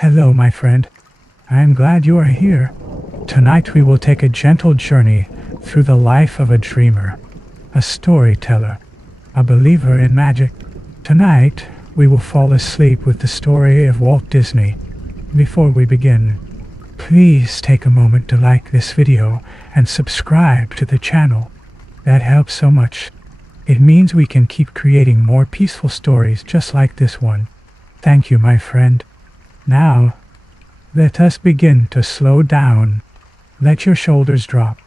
Hello, my friend. I am glad you are here. Tonight we will take a gentle journey through the life of a dreamer, a storyteller, a believer in magic. Tonight we will fall asleep with the story of Walt Disney. Before we begin, please take a moment to like this video and subscribe to the channel. That helps so much. It means we can keep creating more peaceful stories just like this one. Thank you, my friend. Now, let us begin to slow down. Let your shoulders drop.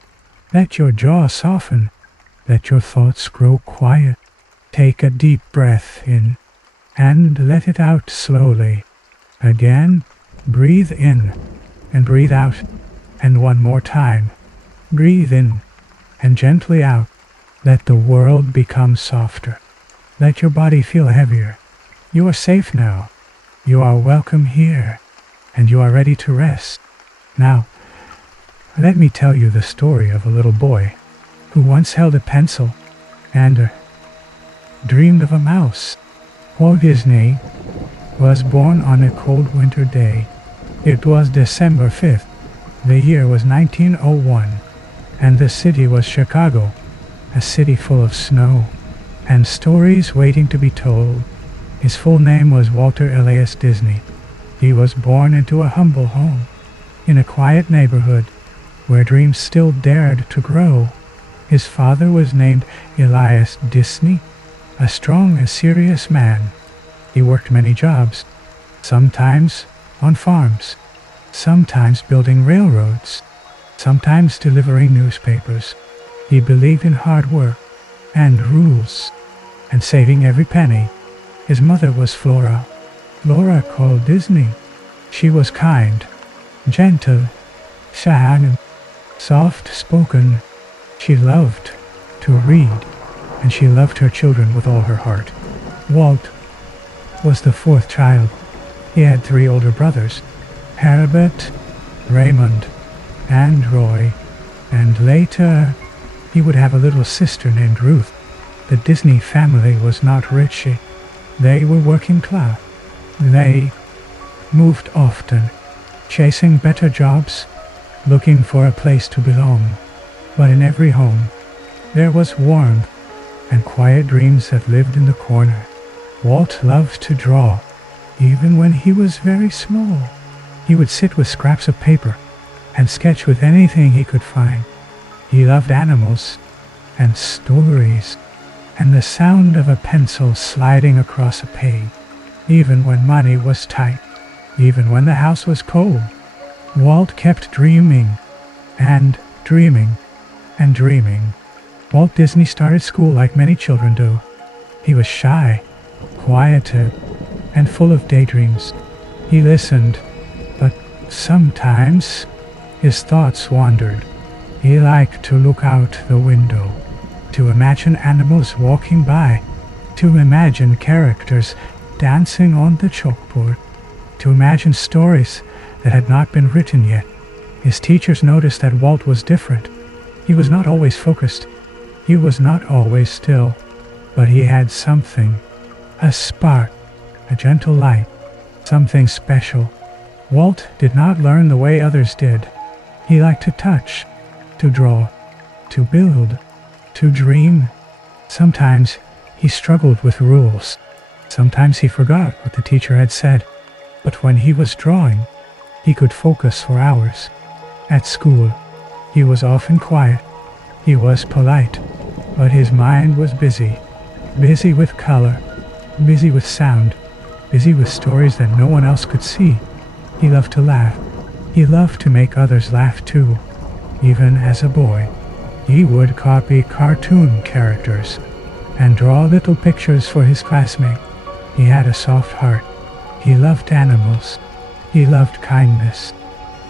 Let your jaw soften. Let your thoughts grow quiet. Take a deep breath in and let it out slowly. Again, breathe in and breathe out. And one more time. Breathe in and gently out. Let the world become softer. Let your body feel heavier. You are safe now. You are welcome here, and you are ready to rest. Now, let me tell you the story of a little boy who once held a pencil and dreamed of a mouse. Walt Disney was born on a cold winter day. It was December 5th. The year was 1901, and the city was Chicago, a city full of snow and stories waiting to be told. His full name was Walter Elias Disney. He was born into a humble home, in a quiet neighborhood, where dreams still dared to grow. His father was named Elias Disney, a strong and serious man. He worked many jobs, sometimes on farms, sometimes building railroads, sometimes delivering newspapers. He believed in hard work and rules, and saving every penny. His mother was Flora called Disney. She was kind, gentle, shy, and soft-spoken. She loved to read, and she loved her children with all her heart. Walt was the fourth child. He had three older brothers, Herbert, Raymond, and Roy, and later he would have a little sister named Ruth. The Disney family was not rich. They were working class. They moved often, chasing better jobs, looking for a place to belong. But in every home, there was warmth and quiet dreams that lived in the corner. Walt loved to draw, even when he was very small. He would sit with scraps of paper and sketch with anything he could find. He loved animals and stories, and the sound of a pencil sliding across a page, even when money was tight, even when the house was cold. Walt kept dreaming and dreaming and dreaming. Walt Disney started school like many children do. He was shy, quieted, and full of daydreams. He listened, but sometimes his thoughts wandered. He liked to look out the window, to imagine animals walking by, to imagine characters dancing on the chalkboard, to imagine stories that had not been written yet. His teachers noticed that Walt was different. He was not always focused. He was not always still, but he had something, a spark, a gentle light, something special. Walt did not learn the way others did. He liked to touch, to draw, to build, to dream. Sometimes he struggled with rules. Sometimes he forgot what the teacher had said. But when he was drawing, he could focus for hours. At school, he was often quiet. He was polite, but his mind was busy. Busy with color, busy with sound, busy with stories that no one else could see. He loved to laugh. He loved to make others laugh too. Even as a boy, he would copy cartoon characters and draw little pictures for his classmates. He had a soft heart. He loved animals. He loved kindness.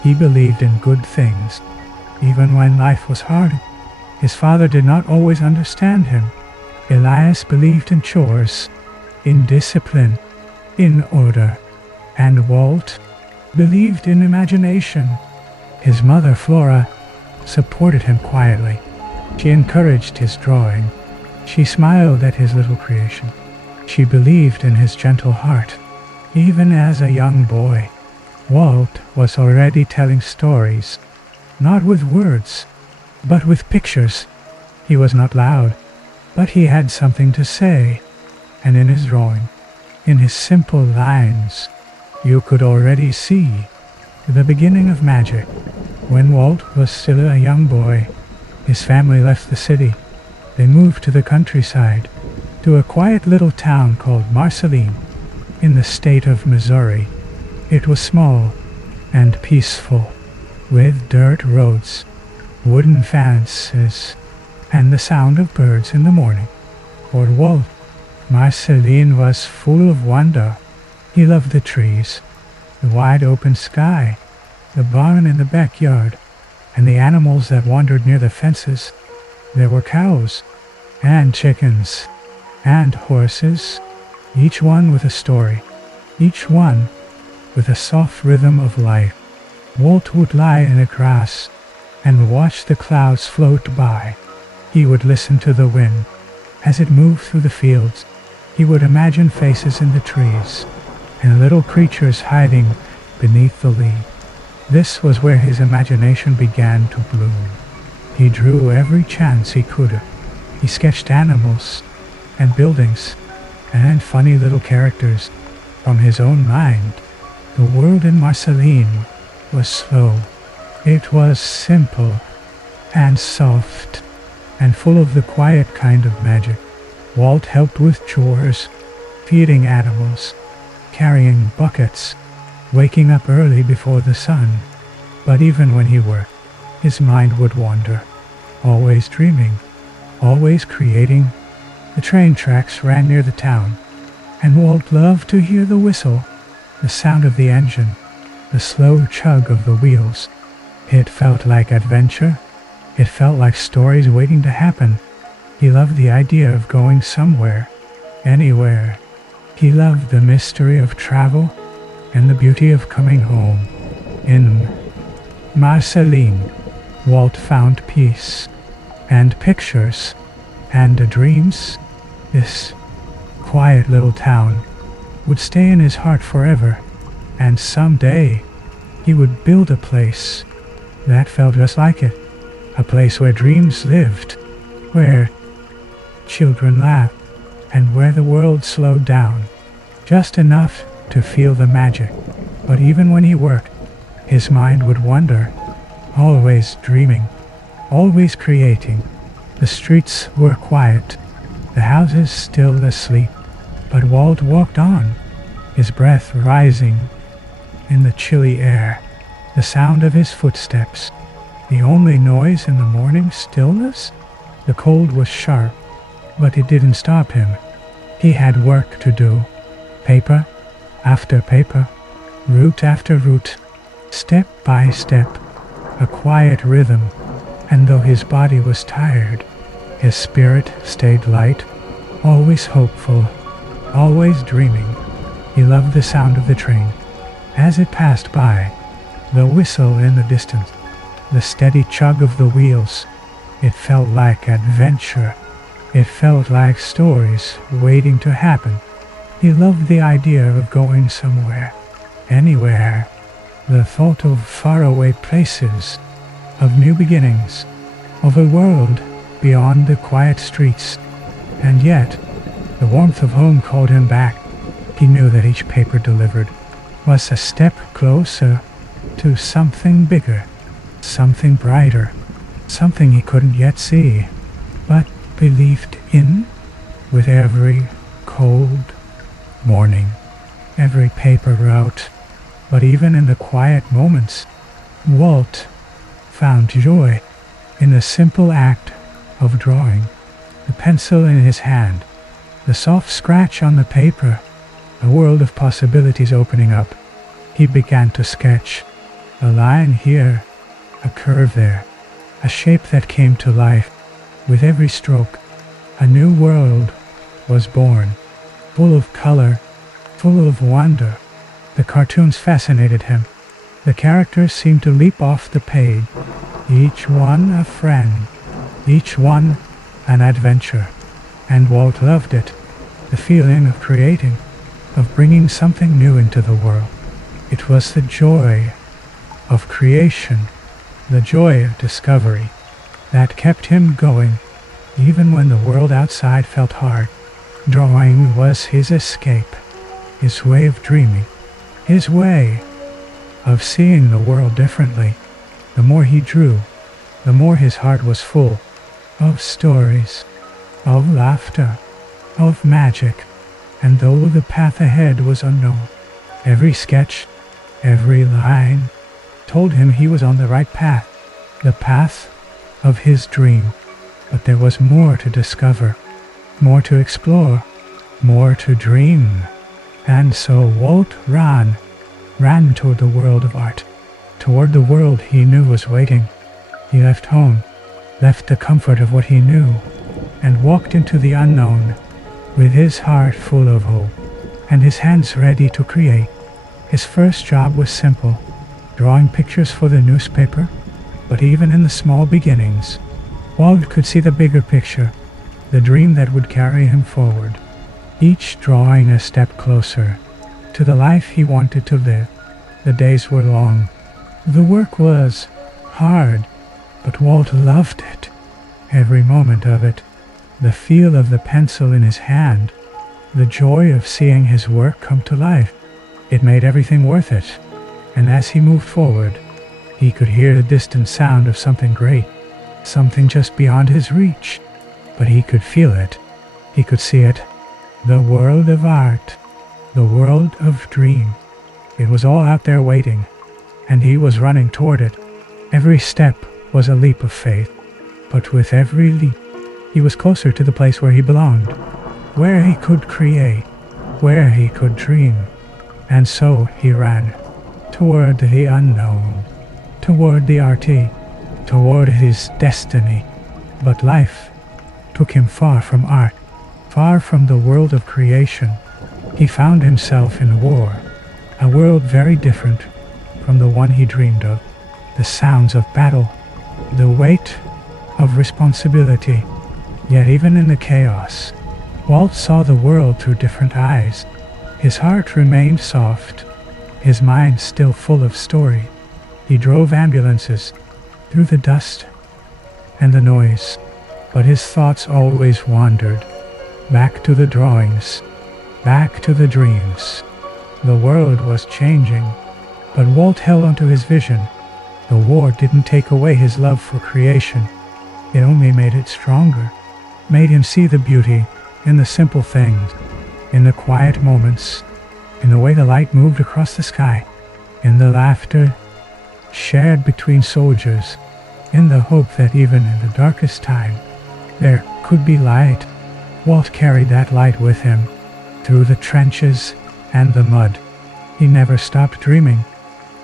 He believed in good things, even when life was hard. His father did not always understand him. Elias believed in chores, in discipline, in order, and Walt believed in imagination. His mother, Flora, supported him quietly. She encouraged his drawing. She smiled at his little creation. She believed in his gentle heart. Even as a young boy, Walt was already telling stories, not with words, but with pictures. He was not loud, but he had something to say, and in his drawing, in his simple lines, you could already see the beginning of magic. When Walt was still a young boy, his family left the city. They moved to the countryside, to a quiet little town called Marceline, in the state of Missouri. It was small and peaceful, with dirt roads, wooden fences, and the sound of birds in the morning. For Walt, Marceline was full of wonder. He loved the trees, the wide open sky, the barn in the backyard, and the animals that wandered near the fences. There were cows, and chickens, and horses, each one with a story, each one with a soft rhythm of life. Walt would lie in the grass and watch the clouds float by. He would listen to the wind as it moved through the fields. He would imagine faces in the trees and little creatures hiding beneath the leaves. This was where his imagination began to bloom. He drew every chance he could. He sketched animals and buildings and funny little characters from his own mind. The world in Marceline was slow. It was simple and soft and full of the quiet kind of magic. Walt helped with chores, feeding animals, carrying buckets, waking up early before the sun. But even when he worked, his mind would wander, always dreaming, always creating. The train tracks ran near the town, and Walt loved to hear the whistle, the sound of the engine, the slow chug of the wheels. It felt like adventure. It felt like stories waiting to happen. He loved the idea of going somewhere, anywhere. He loved the mystery of travel and the beauty of coming home. In Marceline, Walt found peace and pictures and dreams. This quiet little town would stay in his heart forever, and someday he would build a place that felt just like it, a place where dreams lived, where children laughed, and where the world slowed down, just enough to feel the magic. But even when he worked, his mind would wander, always dreaming, always creating. The streets were quiet, the houses still asleep, but Walt walked on, his breath rising in the chilly air, the sound of his footsteps, the only noise in the morning stillness. The cold was sharp, but it didn't stop him. He had work to do, paper after paper, route after route, step by step, a quiet rhythm, and though his body was tired, his spirit stayed light, always hopeful, always dreaming. He loved the sound of the train as it passed by, the whistle in the distance, the steady chug of the wheels. It felt like adventure. It felt like stories waiting to happen. He loved the idea of going somewhere, anywhere, the thought of faraway places, of new beginnings, of a world beyond the quiet streets. And yet, the warmth of home called him back. He knew that each paper delivered was a step closer to something bigger, something brighter, something he couldn't yet see, but believed in. With every cold morning, every paper route, but even in the quiet moments, Walt found joy in the simple act of drawing, the pencil in his hand, the soft scratch on the paper, a world of possibilities opening up. He began to sketch, a line here, a curve there, a shape that came to life. With every stroke, a new world was born, full of color, full of wonder. The cartoons fascinated him. The characters seemed to leap off the page, each one a friend, each one an adventure. And Walt loved it, the feeling of creating, of bringing something new into the world. It was the joy of creation, the joy of discovery, that kept him going, even when the world outside felt hard. Drawing was his escape, his way of dreaming, his way of seeing the world differently. The more he drew, the more his heart was full of stories, of laughter, of magic, and though the path ahead was unknown, every sketch, every line told him he was on the right path, the path of his dream. But there was more to discover, more to explore, more to dream. And so Walt ran toward the world of art, toward the world he knew was waiting. He left home, left the comfort of what he knew, and walked into the unknown with his heart full of hope and his hands ready to create. His first job was simple, drawing pictures for the newspaper, but even in the small beginnings, Walt could see the bigger picture, the dream that would carry him forward, each drawing a step closer to the life he wanted to live. The days were long. The work was hard, but Walt loved it. Every moment of it, the feel of the pencil in his hand, the joy of seeing his work come to life. It made everything worth it. And as he moved forward, he could hear the distant sound of something great, something just beyond his reach. But he could feel it. He could see it. The world of art, the world of dream. It was all out there waiting, and he was running toward it. Every step was a leap of faith, but with every leap, he was closer to the place where he belonged, where he could create, where he could dream. And so he ran toward the unknown, toward the arty, toward his destiny. But life took him far from art, far from the world of creation. He found himself in war, a world very different from the one he dreamed of. The sounds of battle, the weight of responsibility. Yet even in the chaos, Walt saw the world through different eyes. His heart remained soft, his mind still full of story. He drove ambulances through the dust and the noise, but his thoughts always wandered back to the drawings, back to the dreams. The world was changing, but Walt held onto his vision. The war didn't take away his love for creation. It only made it stronger, made him see the beauty in the simple things, in the quiet moments, in the way the light moved across the sky, in the laughter shared between soldiers, in the hope that even in the darkest time, there could be light. Walt carried that light with him through the trenches and the mud. He never stopped dreaming,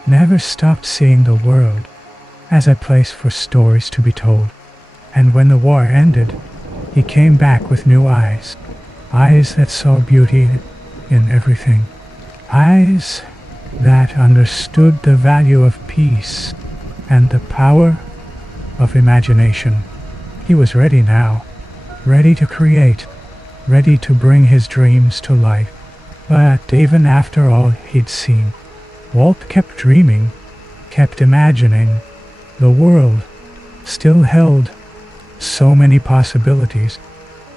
never stopped seeing the world as a place for stories to be told. And when the war ended, he came back with new eyes, eyes that saw beauty in everything, eyes that understood the value of peace and the power of imagination. He was ready now, ready to create, ready to bring his dreams to life. But even after all he'd seen, Walt kept dreaming, kept imagining. The world still held so many possibilities,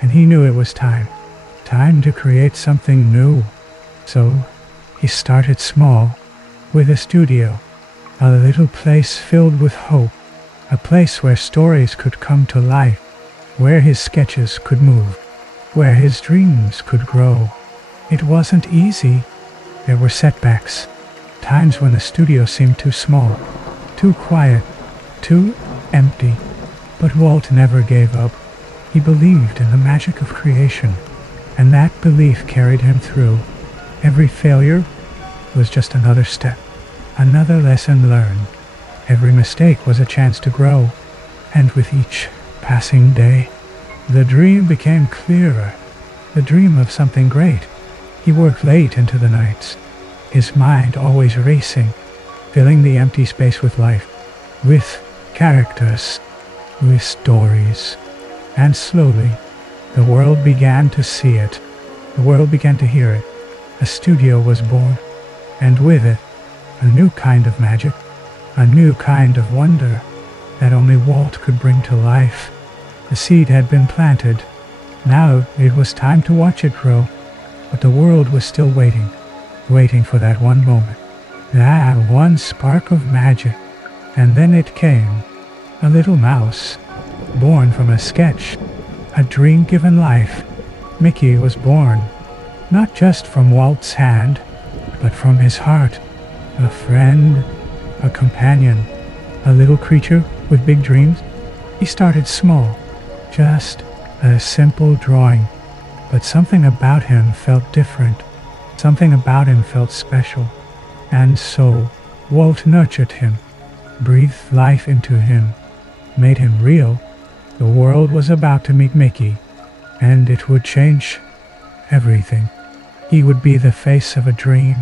and he knew it was time to create something new. So he started small, with a studio, a little place filled with hope, a place where stories could come to life, where his sketches could move, where his dreams could grow. It wasn't easy. There were setbacks, times when the studio seemed too small, too quiet, too empty. But Walt never gave up. He believed in the magic of creation, and that belief carried him through. Every failure was just another step, another lesson learned. Every mistake was a chance to grow, and with each passing day, the dream became clearer, the dream of something great. He worked late into the nights, his mind always racing, filling the empty space with life, with characters, with stories. And slowly, the world began to see it. The world began to hear it. A studio was born, and with it, A new kind of magic, a new kind of wonder that only Walt could bring to life. The seed had been planted. Now it was time to watch it grow. But the world was still waiting for that one moment, that one spark of magic. And then it came. A little mouse, born from a sketch, a dream given life. Mickey was born, not just from Walt's hand, but from his heart. A friend, a companion, a little creature with big dreams. He started small, just a simple drawing, but something about him felt different. Something about him felt special. And so Walt nurtured him, breathed life into him, made him real. The world was about to meet Mickey, and it would change everything. He would be the face of a dream,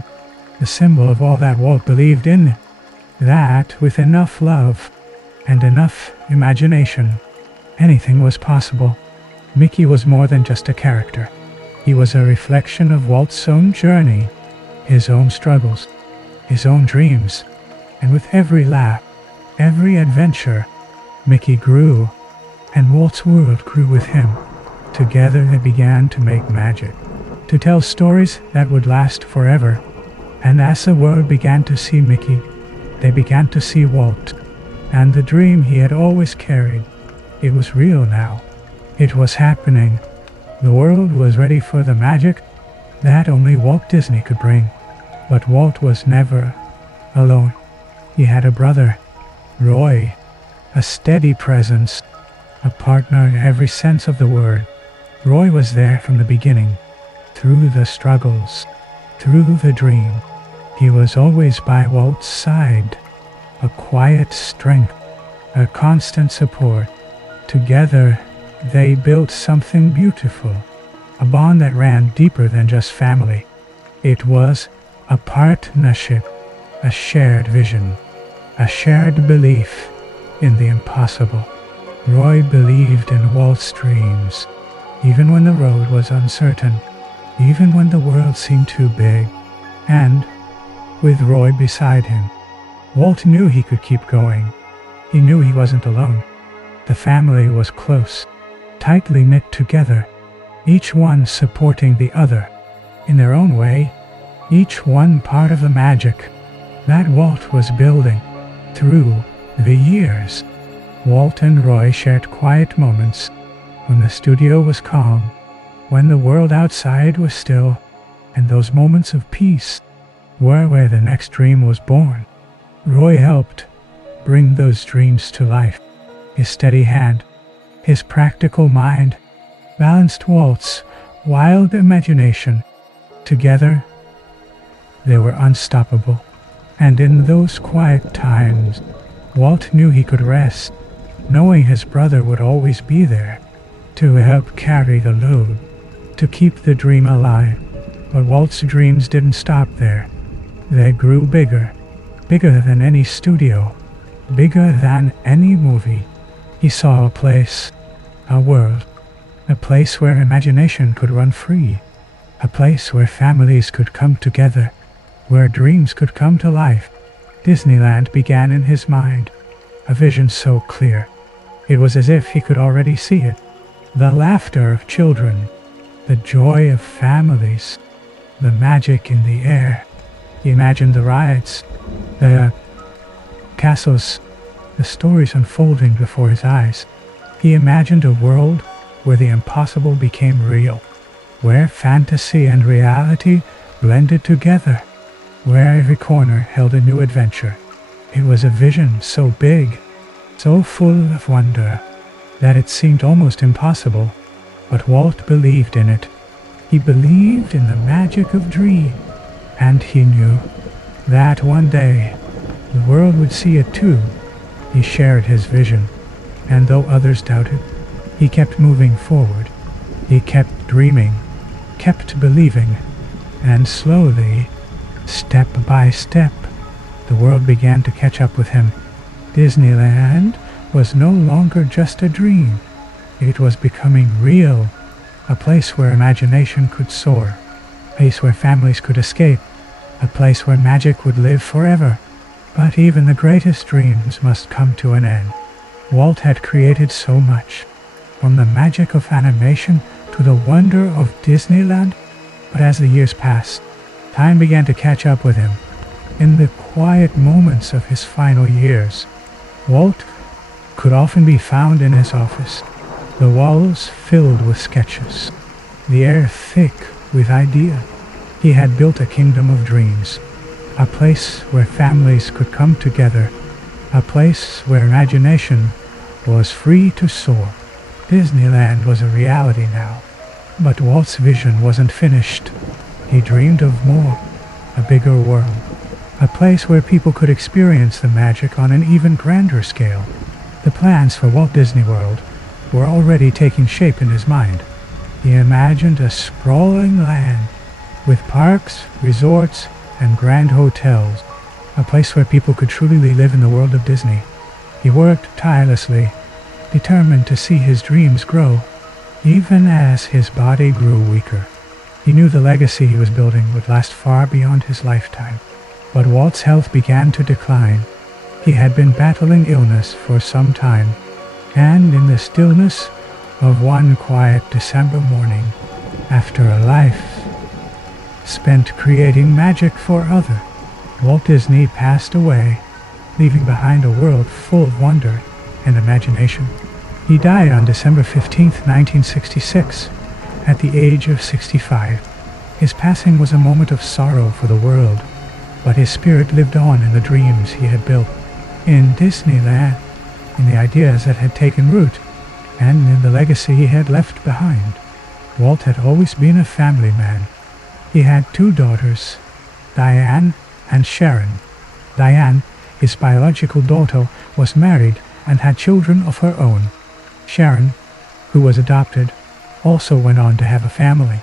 the symbol of all that Walt believed in, that with enough love and enough imagination, anything was possible. Mickey was more than just a character. He was a reflection of Walt's own journey, his own struggles, his own dreams. And with every laugh, every adventure, Mickey grew, and Walt's world grew with him. Together they began to make magic, to tell stories that would last forever. And as the world began to see Mickey, they began to see Walt, and the dream he had always carried. It was real now. It was happening. The world was ready for the magic that only Walt Disney could bring. But Walt was never alone. He had a brother, Roy, a steady presence, a partner in every sense of the word. Roy was there from the beginning, through the struggles, through the dream. He was always by Walt's side, a quiet strength, a constant support. Together, they built something beautiful, a bond that ran deeper than just family. It was a partnership, a shared vision, a shared belief in the impossible. Roy believed in Walt's dreams, even when the road was uncertain, even when the world seemed too big. And with Roy beside him, Walt knew he could keep going. He knew he wasn't alone. The family was close, tightly knit together, each one supporting the other in their own way, each one part of the magic that Walt was building through the years. Walt and Roy shared quiet moments when the studio was calm, when the world outside was still, and those moments of peace were where the next dream was born. Roy helped bring those dreams to life. His steady hand, his practical mind, balanced Walt's wild imagination. Together, they were unstoppable. And in those quiet times, Walt knew he could rest, knowing his brother would always be there to help carry the load, to keep the dream alive. But Walt's dreams didn't stop there. They grew bigger, bigger than any studio, bigger than any movie. He saw a place, a world, a place where imagination could run free, a place where families could come together, where dreams could come to life. Disneyland began in his mind, a vision so clear. It was as if he could already see it. The laughter of children, the joy of families, the magic in the air. He imagined the rides, the castles, the stories unfolding before his eyes. He imagined a world where the impossible became real, where fantasy and reality blended together, where every corner held a new adventure. It was a vision so big, so full of wonder, that it seemed almost impossible. But Walt believed in it. He believed in the magic of dream, and he knew that one day the world would see it too. He shared his vision, and though others doubted, he kept moving forward. He kept dreaming, kept believing, and slowly, step by step, the world began to catch up with him. Disneyland was no longer just a dream. It was becoming real, a place where imagination could soar, a place where families could escape, a place where magic would live forever. But even the greatest dreams must come to an end. Walt had created so much, from the magic of animation to the wonder of Disneyland. But as the years passed, time began to catch up with him. In the quiet moments of his final years, Walt could often be found in his office, the walls filled with sketches, the air thick with ideas. He had built a kingdom of dreams, a place where families could come together, a place where imagination was free to soar. Disneyland was a reality now, but Walt's vision wasn't finished. He dreamed of more, a bigger world, a place where people could experience the magic on an even grander scale. The plans for Walt Disney World were already taking shape in his mind. He imagined a sprawling land with parks, resorts, and grand hotels, a place where people could truly live in the world of Disney. He worked tirelessly, determined to see his dreams grow, even as his body grew weaker. He knew the legacy he was building would last far beyond his lifetime. But Walt's health began to decline. He had been battling illness for some time, and in the stillness of one quiet December morning, after a life spent creating magic for others, Walt Disney passed away, leaving behind a world full of wonder and imagination. He died on December 15, 1966, at the age of 65. His passing was a moment of sorrow for the world, but his spirit lived on in the dreams he had built, in Disneyland, in the ideas that had taken root, and in the legacy he had left behind. Walt had always been a family man. He had 2 daughters, Diane and Sharon. Diane, his biological daughter, was married and had children of her own. Sharon, who was adopted, also went on to have a family.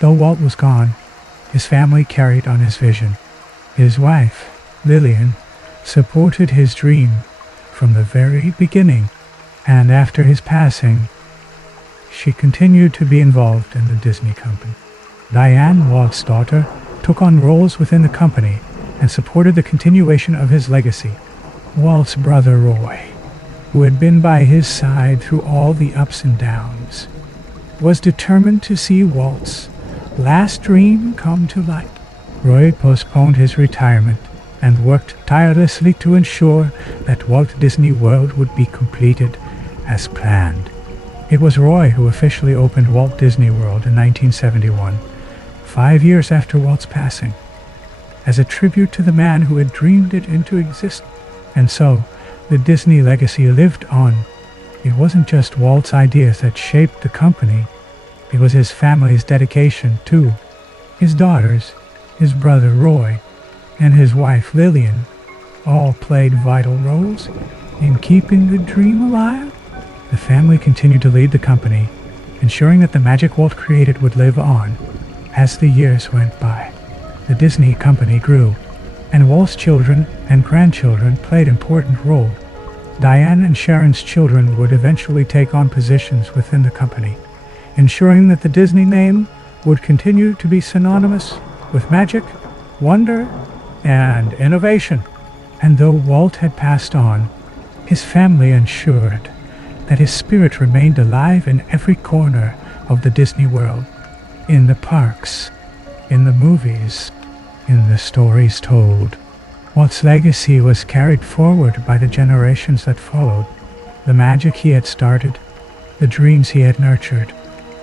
Though Walt was gone, his family carried on his vision. His wife, Lillian, supported his dream from the very beginning, and after his passing, she continued to be involved in the Disney company. Diane, Walt's daughter, took on roles within the company and supported the continuation of his legacy. Walt's brother Roy, who had been by his side through all the ups and downs, was determined to see Walt's last dream come to light. Roy postponed his retirement and worked tirelessly to ensure that Walt Disney World would be completed as planned. It was Roy who officially opened Walt Disney World in 1971, 5 years after Walt's passing, as a tribute to the man who had dreamed it into existence. And so, the Disney legacy lived on. It wasn't just Walt's ideas that shaped the company, it was his family's dedication too. His daughters, his brother Roy, and his wife Lillian all played vital roles in keeping the dream alive. The family continued to lead the company, ensuring that the magic Walt created would live on. As the years went by, the Disney company grew, and Walt's children and grandchildren played important roles. Diane and Sharon's children would eventually take on positions within the company, ensuring that the Disney name would continue to be synonymous with magic, wonder, and innovation. And though Walt had passed on, his family ensured that his spirit remained alive in every corner of the Disney world, in the parks, in the movies, in the stories told. Walt's legacy was carried forward by the generations that followed. The magic he had started, the dreams he had nurtured,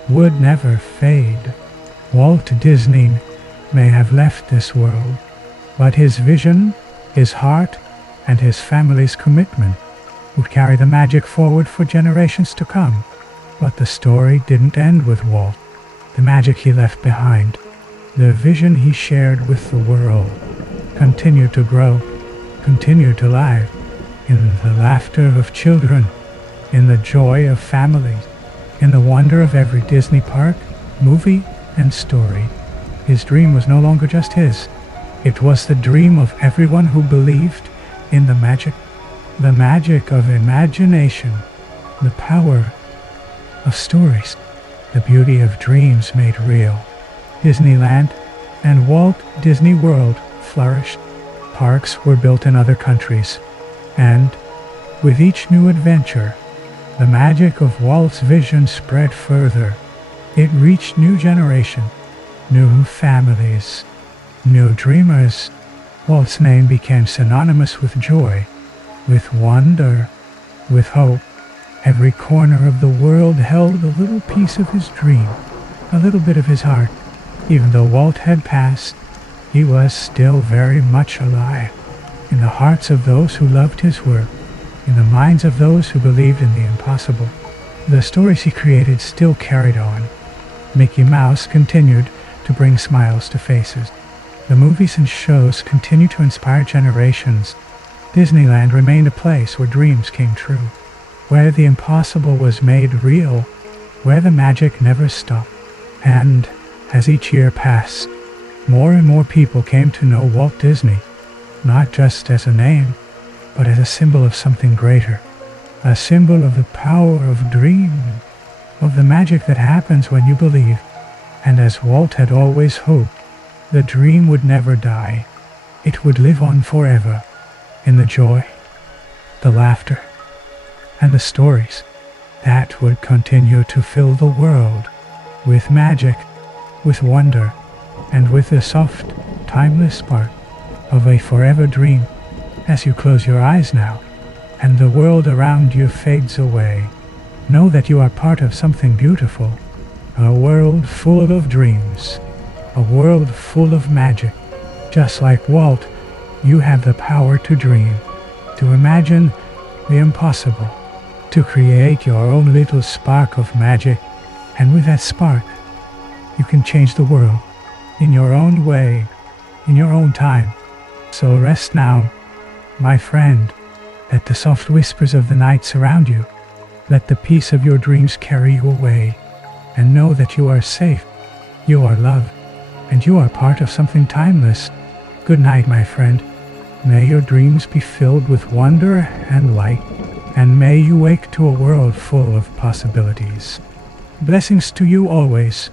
would never fade. Walt Disney may have left this world, but his vision, his heart, and his family's commitment would carry the magic forward for generations to come. But the story didn't end with Walt. The magic he left behind, the vision he shared with the world, continued to grow, continued to live, in the laughter of children, in the joy of families, in the wonder of every Disney park, movie, and story. His dream was no longer just his. It was the dream of everyone who believed in the magic of imagination, the power of stories, the beauty of dreams made real. Disneyland and Walt Disney World flourished. Parks were built in other countries, and with each new adventure, the magic of Walt's vision spread further. It reached new generation, new families, new dreamers. Walt's name became synonymous with joy, with wonder, with hope. Every corner of the world held a little piece of his dream, a little bit of his heart. Even though Walt had passed, he was still very much alive, in the hearts of those who loved his work, in the minds of those who believed in the impossible. The stories he created still carried on. Mickey Mouse continued to bring smiles to faces. The movies and shows continued to inspire generations. Disneyland remained a place where dreams came true, where the impossible was made real, where the magic never stopped. And as each year passed, more and more people came to know Walt Disney, not just as a name, but as a symbol of something greater, a symbol of the power of dreaming, of the magic that happens when you believe. And as Walt had always hoped, the dream would never die. It would live on forever, in the joy, the laughter, and the stories that would continue to fill the world with magic, with wonder, and with the soft, timeless spark of a forever dream. As you close your eyes now, and the world around you fades away, know that you are part of something beautiful, a world full of dreams, a world full of magic. Just like Walt, you have the power to dream, to imagine the impossible, to create your own little spark of magic, and with that spark, you can change the world in your own way, in your own time. So rest now, my friend. Let the soft whispers of the night surround you. Let the peace of your dreams carry you away. And know that you are safe, you are loved, and you are part of something timeless. Good night, my friend. May your dreams be filled with wonder and light, and may you wake to a world full of possibilities. Blessings to you always.